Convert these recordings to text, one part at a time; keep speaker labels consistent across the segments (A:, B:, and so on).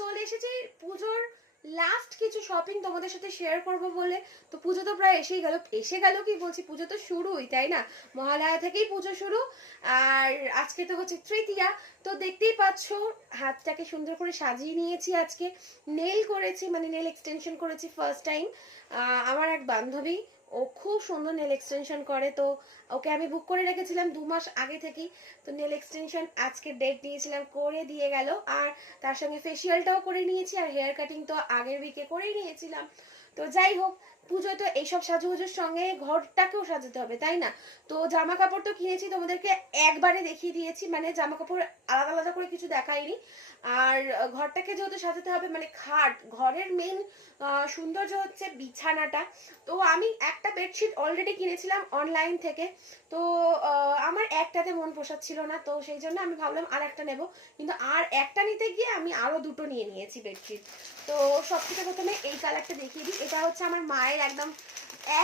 A: চলে এসেছি। পুজোর লাস্ট কিছু শপিং তোমাদের সাথে শেয়ার করব বলে। তো পুজো তো প্রায় এসেই গেল। এসে গেল কি বলছি? পুজো তো শুরুই, তাই না? মহালয়া থেকেই পুজো শুরু। আর আজকে তো হচ্ছে তৃতীয়া। তো দেখতেই পাচ্ছ, হাতটাকে সুন্দর করে সাজিয়ে নিয়েছি আজকে। নেল করেছি মানে নেল এক্সটেনশন করেছি ফার্স্ট টাইম আমার এক বান্ধবী ও খুব সুন্দর নেল এক্সটেনশন করে, তো ওকে আমি বুক করে রেখেছিলাম দু মাস আগে থেকেই। তো নেল এক্সটেনশন আজকে ডেট দিয়েছিলাম করে দিয়ে গেল। আর তার সঙ্গে ফেসিয়ালটাও করে নিয়েছি, আর হেয়ার কাটিং তো আগের উইকে করেই নিয়েছিলাম। তো যাই হোক পুজোয় তো এইসব সাজুগুজোর সঙ্গে ঘরটাকেও সাজাতে হবে, তাই না? তো জামা কাপড় তো কিনেছি, তোমাদেরকে একবারে দেখিয়ে দিয়েছি মানে জামা কাপড় আলাদা আলাদা করে কিছু দেখাইনি। আর ঘরটাকে যেহেতু সাজাতে হবে মানে খাট, ঘরের মেন সৌন্দর্য হচ্ছে বিছানাটা। তো আমি একটা বেডশিট অলরেডি কিনেছিলাম অনলাইন থেকে। তো আমার একটাতে মন পোষাচ্ছিল না, তো সেই জন্য আমি ভাবলাম আর একটা নেব। কিন্তু আর একটা নিতে গিয়ে আমি আরও দুটো নিয়ে নিয়েছি বেডশিট তো সব থেকে প্রথমে এই কালারটা দেখিয়ে দিই। এটা হচ্ছে আমার মায়ের একদম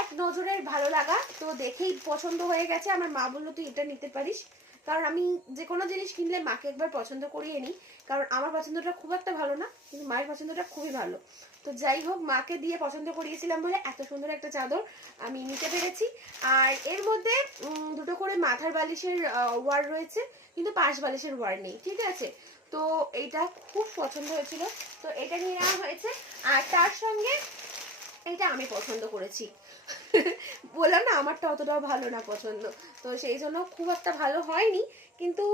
A: এক নজরের ভালো লাগা। তো দেখেই পছন্দ হয়ে গেছে। আমার মা বলল, তুই এটা নিতে পারিস। কারণ আমি যে কোনো জিনিস কিনলে মাকে একবার পছন্দ করিয়ে নিই। কারণ আমার পছন্দটা খুব একটা ভালো না, কিন্তু মায়ের পছন্দটা খুবই ভালো। তো যাই হোক, মাকে দিয়ে পছন্দ করিয়েছিলাম বলে এত সুন্দর একটা চাদর আমি নিতে পেরেছি। আর এর মধ্যে দুটো করে মাথার বালিশের ওয়ার রয়েছে, কিন্তু পাশ বালিশের ওয়ার নেই, ঠিক আছে? তো এইটা খুব পছন্দ হয়েছিল। তো এটা নিয়ে নেওয়া হয়েছে। আর তার সঙ্গে এটা আমি পছন্দ করেছি। বললাম না, আমারটা অতটাও ভালো না পছন্দ। তো সেই জন্য খুব একটা ভালো হয়নি, কিন্তু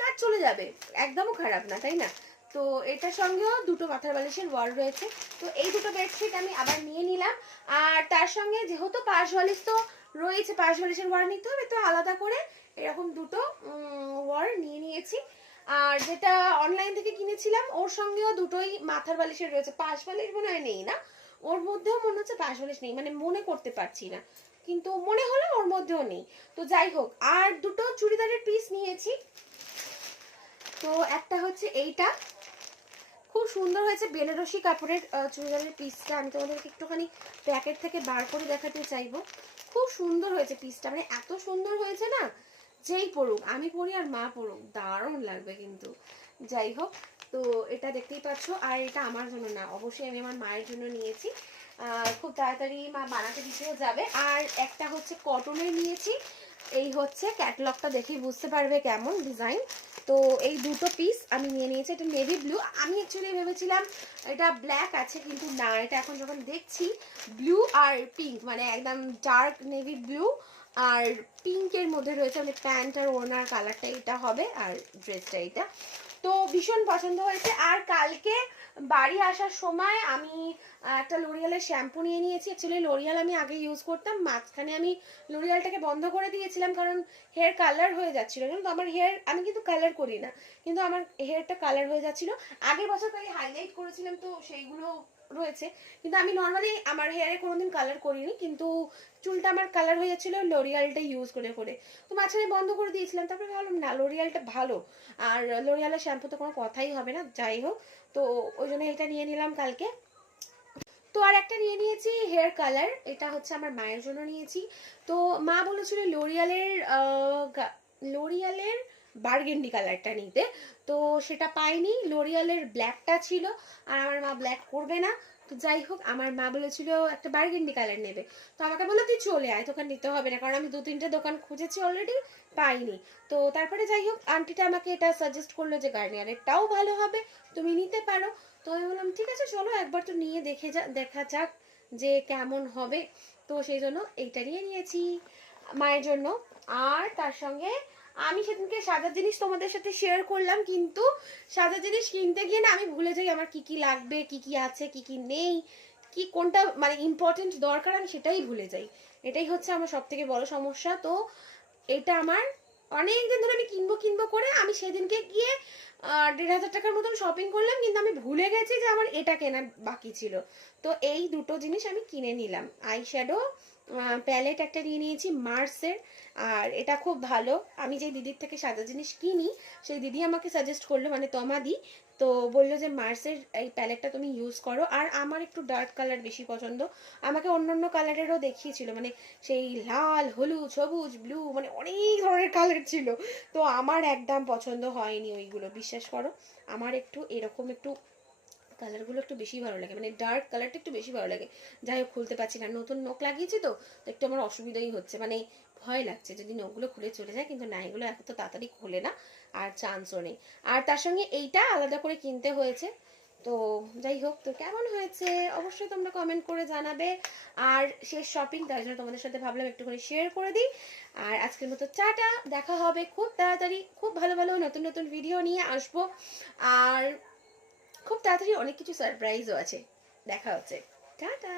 A: কাজ চলে যাবে। একদমও খারাপ না, তাই না? তো এটার সঙ্গেও দুটো মাথার বালিশের ওয়ার রয়েছে। তো এই দুটো বেডশিট আমি আবার নিয়ে নিলাম। আর তার সঙ্গে যেহেতু পাশ বালিশ তো রয়েছে, পাশ বালিশের ওয়ার নিতে হবে, তো আলাদা করে এরকম দুটো ওয়ার নিয়ে নিয়েছি। আর যেটা অনলাইন থেকে কিনেছিলাম, ওর সঙ্গেও দুটোই মাথার বালিশের রয়েছে। পাশ বালিশ মনে হয় নেই না? ওর মধ্যেও মনে হচ্ছে পাশ নেই মানে মনে করতে পারছি না। কিন্তু মনে হলো ওর মধ্যেও নেই। তো যাই হোক, আর দুটো চুড়িদারের পিস নিয়েছি। তো একটা হচ্ছে এইটা। খুব সুন্দর হয়েছে বেনারসি কাপড়ের চুড়িদারের পিসটা আমি তোমাদেরকে একটুখানি প্যাকেট থেকে বার করে দেখাতে চাইব। খুব সুন্দর হয়েছে পিসটা মানে এত সুন্দর হয়েছে না, যেই পড়ুক আমি পড়ি আর মা পড়ুক দারুণ লাগবে কিন্তু। যাই হোক তো এটা দেখতেই পাচ্ছ, আর এটা আমার জন্য না, অবশ্যই আমি আমার মায়ের জন্য নিয়েছি। খুব তাড়াতাড়ি মা বানাতে দিতেও যাবে। আর একটা হচ্ছে কটনের নিয়েছি, এই হচ্ছে ক্যাটলগটা দেখেই বুঝতে পারবে কেমন ডিজাইন তো এই দুটো পিস আমি নিয়ে নিয়েছি, এটা নেভি ব্লু আমি অ্যাকচুয়ালি ভেবেছিলাম এটা ব্ল্যাক আছে, কিন্তু না, এটা এখন যখন দেখছি ব্লু আর পিঙ্ক মানে একদম ডার্ক নেভি ব্লু আর পিঙ্কের মধ্যে রয়েছে মানে প্যান্ট আর ওনার কালারটা এটা হবে আর ড্রেসটা এটা। তো ভীষণ পছন্দ হয়েছে। আর কালকে বাড়ি আসার সময় আমি একটা লোরিয়ালের শ্যাম্পু নিয়ে নিয়েছি। অ্যাকচুয়ালি লোরিয়াল আমি আগে ইউজ করতাম। মাঝখানে আমি লোরিয়ালটাকে বন্ধ করে দিয়েছিলাম কারণ হেয়ার কালার হয়ে যাচ্ছিল। কিন্তু আমার হেয়ার আমি কিন্তু কালার করি না। কিন্তু আমার হেয়ারটা কালার হয়ে যাচ্ছিল। আগের বছর তাই হাইলাইট করেছিলাম তো সেইগুলো রয়েছে। কিন্তু আমি নর্মালি আমার হেয়ারে কোনোদিন কালার করিনি, কিন্তু চুলটা আমার কালার হয়ে যাচ্ছিল লোরিয়ালটা ইউজ করে করে। তো মাঝখানে বন্ধ করে দিয়েছিলাম, তারপরে ভাবলাম, না লোরিয়ালটা ভালো। আর লোরিয়ালের শ্যাম্পু তো কোনো কথাই হবে না, যাই হোক। তো ওই জন্য এটা নিয়ে নিলাম কালকে। তো আর একটা নিয়ে নিয়েছি হেয়ার কালার এটা হচ্ছে আমার মায়ের জন্য নিয়েছি। তো মা বলেছিল লোরিয়ালের লোরিয়ালের বার্গেন্ডি কালারটা নিতে। তো সেটা পাইনি লোরিয়ালের ব্ল্যাকটা ছিল, আর আমার মা ব্ল্যাক করবে না। তো যাই হোক, আমার মা বলেছিল, একটা বার্গেন্ডি কালার নেবে। তো আমাকে বলল, তুই চলে আয়, তোকে নিতে হবে না, কারণ আমি দু তিনটে দোকান খুঁজেছি অলরেডি পাইনি। তো তারপরে যাই হোক আন্টিটা আমাকে এটা সাজেস্ট করল যে গার্নিয়ারেরটাও ভালো হবে, তুমি নিতে পারো। তো আমি বললাম, ঠিক আছে, চলো একবার তো নিয়ে দেখে যা, দেখা যাক যে কেমন হবে। তো সেই জন্য এইটা নিয়ে নিয়েছি মায়ের জন্য। আর তার সঙ্গে আমি সেদিনকে সাজার জিনিস তোমাদের সাথে শেয়ার করলাম, কিন্তু সাজার জিনিস কিনতে গিয়ে না আমি ভুলে যাই আমার কি কি লাগবে, কি কি আছে, কি কি নেই, কি কোনটা মানে ইম্পর্টেন্ট দরকার আমি সেটাই ভুলে যাই। এটাই হচ্ছে আমার সব থেকে বড় সমস্যা। তো এটা আমার অনেক দিন ধরে আমি কিনবো কিনবো করে আমি সেদিনকে গিয়ে দেড় হাজার টাকার মতন শপিং করলাম, কিন্তু আমি ভুলে গেছি যে আমার এটা কেনার বাকি ছিল। তো এই দুটো জিনিস আমি কিনে নিলাম। আই শ্যাডো প্যালেট একটা নিয়ে নিয়েছি, মার্সের, আর এটা খুব ভালো। আমি যে দিদির থেকে সাদা জিনিস কিনি, সেই দিদি আমাকে সাজেস্ট করল মানে তমাদি, তো বলল যে মার্সের এই প্যালেটটা তুমি ইউজ করো। আর আমার একটু ডার্ক কালার বেশি পছন্দ। আমাকে অন্য অন্য কালারেরও দেখিয়েছিল মানে সেই লাল, হলুদ, সবুজ ব্লু মানে অনেক ধরনের কালার ছিল। তো আমার একদম পছন্দ হয়নি ওইগুলো, বিশ্বাস করো। আমার একটু এরকম একটু কালারগুলো একটু বেশি ভালো লাগে মানে ডার্ক কালারটা একটু বেশি ভালো লাগে। যাই হোক, খুলতে পারছি না। নতুন নখ লাগিয়েছি তো একটু আমার অসুবিধাই হচ্ছে। মানে ভয় লাগছে যদি নখগুলো খুলে চলে যায়, কিন্তু না, এগুলো এত তাড়াতাড়ি খোলে না, আর চান্সও নেই। আর তার সঙ্গে এইটা আলাদা করে কিনতে হয়েছে। তো যাই হোক, তো কেমন হয়েছে? অবশ্যই তোমরা কমেন্ট করে জানাবে। আর শেষ শপিং তাই জন্য তোমাদের সাথে ভাবলাম একটু করে শেয়ার করে দিই। আর আজকের মতো চাটা দেখা হবে খুব তাড়াতাড়ি। খুব ভালো ভালো নতুন নতুন ভিডিও নিয়ে আসব। আর খুব তাড়াতাড়ি অনেক কিছু সারপ্রাইজও আছে। দেখা হচ্ছে। টাটা!